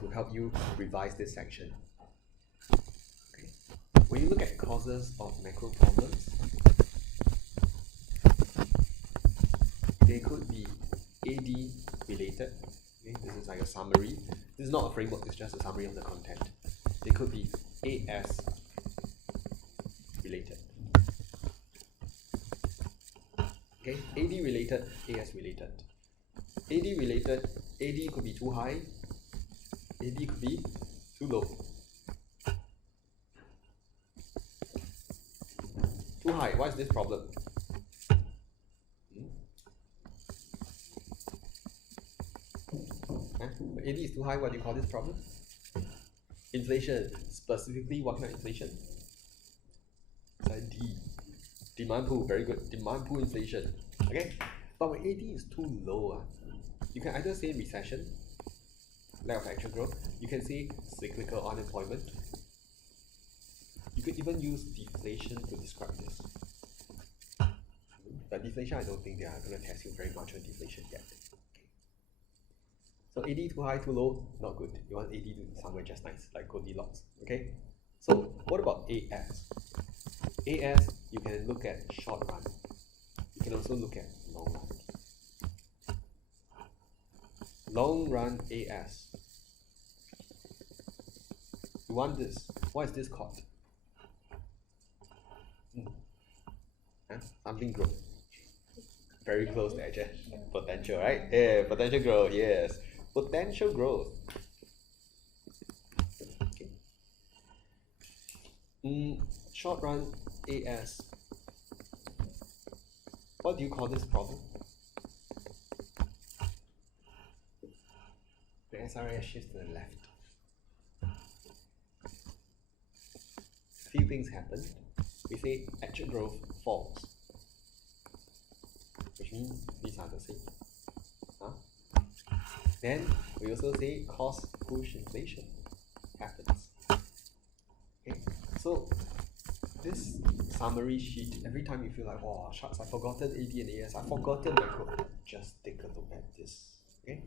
to help you revise this section. Okay. When you look at causes of macro problems, they could be AD related. Okay, this is like a summary. This is not a framework, it's just a summary of the content. They could be AS related. Okay, AD related, AS related. AD related, AD could be too high, AD could be too low. Too high, what is this problem? AD is too high, what do you call this problem? Inflation. Specifically, what kind of inflation? It's like D. Demand pool, very good. Demand pool inflation. Okay? But when AD is too low, you can either say recession, lack of actual growth, you can say cyclical unemployment. You could even use deflation to describe this. But deflation, I don't think they are going to test you very much on deflation yet. So AD too high, too low, not good. You want AD to be somewhere just nice, like Goldilocks. Okay? So what about AS? AS, you can look at short run. You can also look at long run. Long run AS. You want this. What is this called? Something growth. Very close there, Jeff. Potential, right? Yeah, potential growth, yes. Potential growth. Okay. Short run AS. What do you call this problem? The SRS shifts to the left. Few things happen. We say actual growth falls, which means these are the same. Then we also say cost push inflation happens. Okay, so this summary sheet, every time you feel like, oh shucks, I've forgotten AD and AS, I've forgotten macro, just take a look at this. Okay?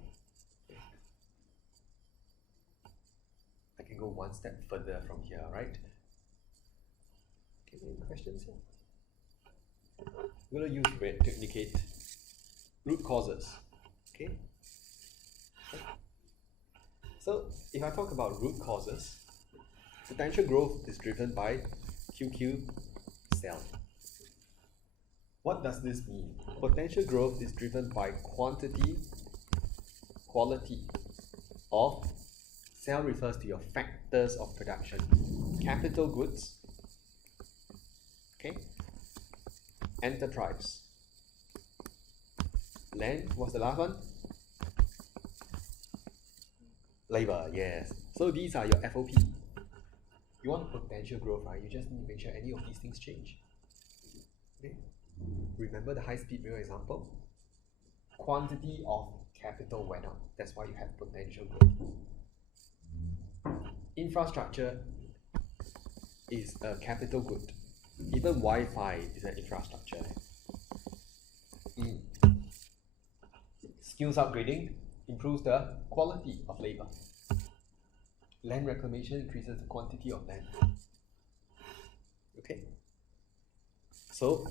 I can go one step further from here, right? Okay, any questions here? We're going to use red to indicate root causes. Okay? So if I talk about root causes, potential growth is driven by QQ cell. What does this mean? Potential growth is driven by quantity, quality of cell refers to your factors of production. Capital goods, okay? Enterprise. Land, what's the last one? Labor, yes. So these are your FOP. You want potential growth, right? You just need to make sure any of these things change. Okay? Remember the high-speed rail example? Quantity of capital went up. That's why you have potential growth. Infrastructure is a capital good. Even Wi-Fi is an infrastructure. Skills upgrading improves the quality of labor. Land reclamation increases the quantity of land. Okay. So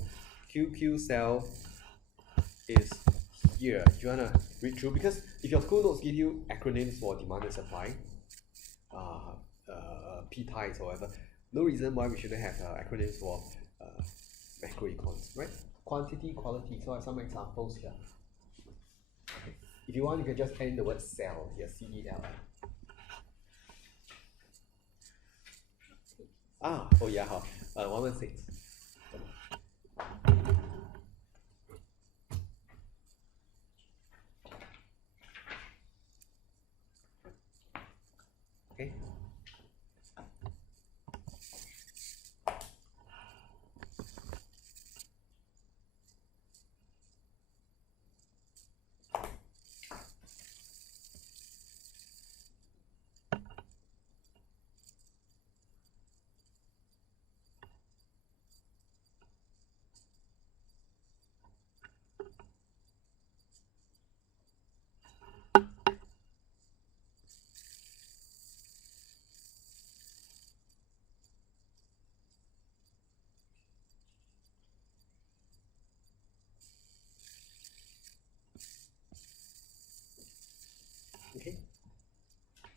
QQ cell is here. You wanna read through, because if your school notes give you acronyms for demand and supply, P-TIEs or whatever, no reason why we shouldn't have acronyms for macroecons, right? Quantity, quality. So I have some examples here. Okay. If you want, you can just add in the word cell here, C-E-L. Oh yeah, 116. Okay.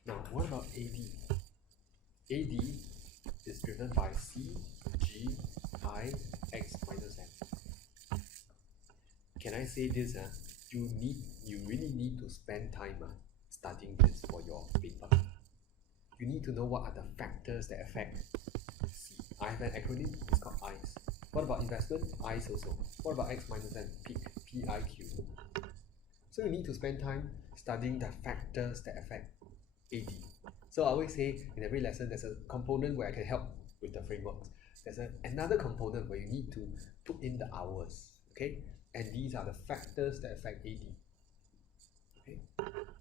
Now, what about AD? AD is driven by C, G, I, X minus M. Can I say this? You really need to spend time studying this for your paper. You need to know what are the factors that affect C. I have an acronym, it's called ICE. What about investment? ICE also. What about X minus M? PIQ, P-I-Q. So you need to spend time studying the factors that affect AD. So I always say in every lesson there's a component where I can help with the frameworks. There's another component where you need to put in the hours, okay? And these are the factors that affect AD. Okay?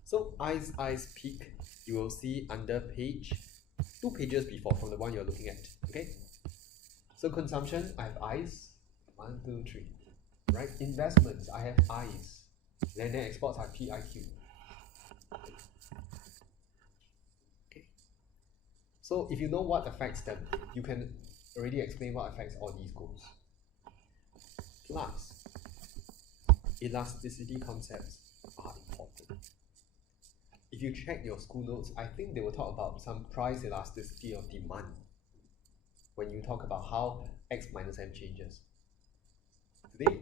So ICE, PIQ, you will see under two pages before from the one you're looking at, okay? So consumption, I have ICE, 1, 2, 3, right? Investments, I have ICE. Then exports are PIQ. Okay. So if you know what affects them, you can already explain what affects all these goals. Plus, elasticity concepts are important. If you check your school notes, I think they will talk about some price elasticity of demand when you talk about how X minus M changes. Today,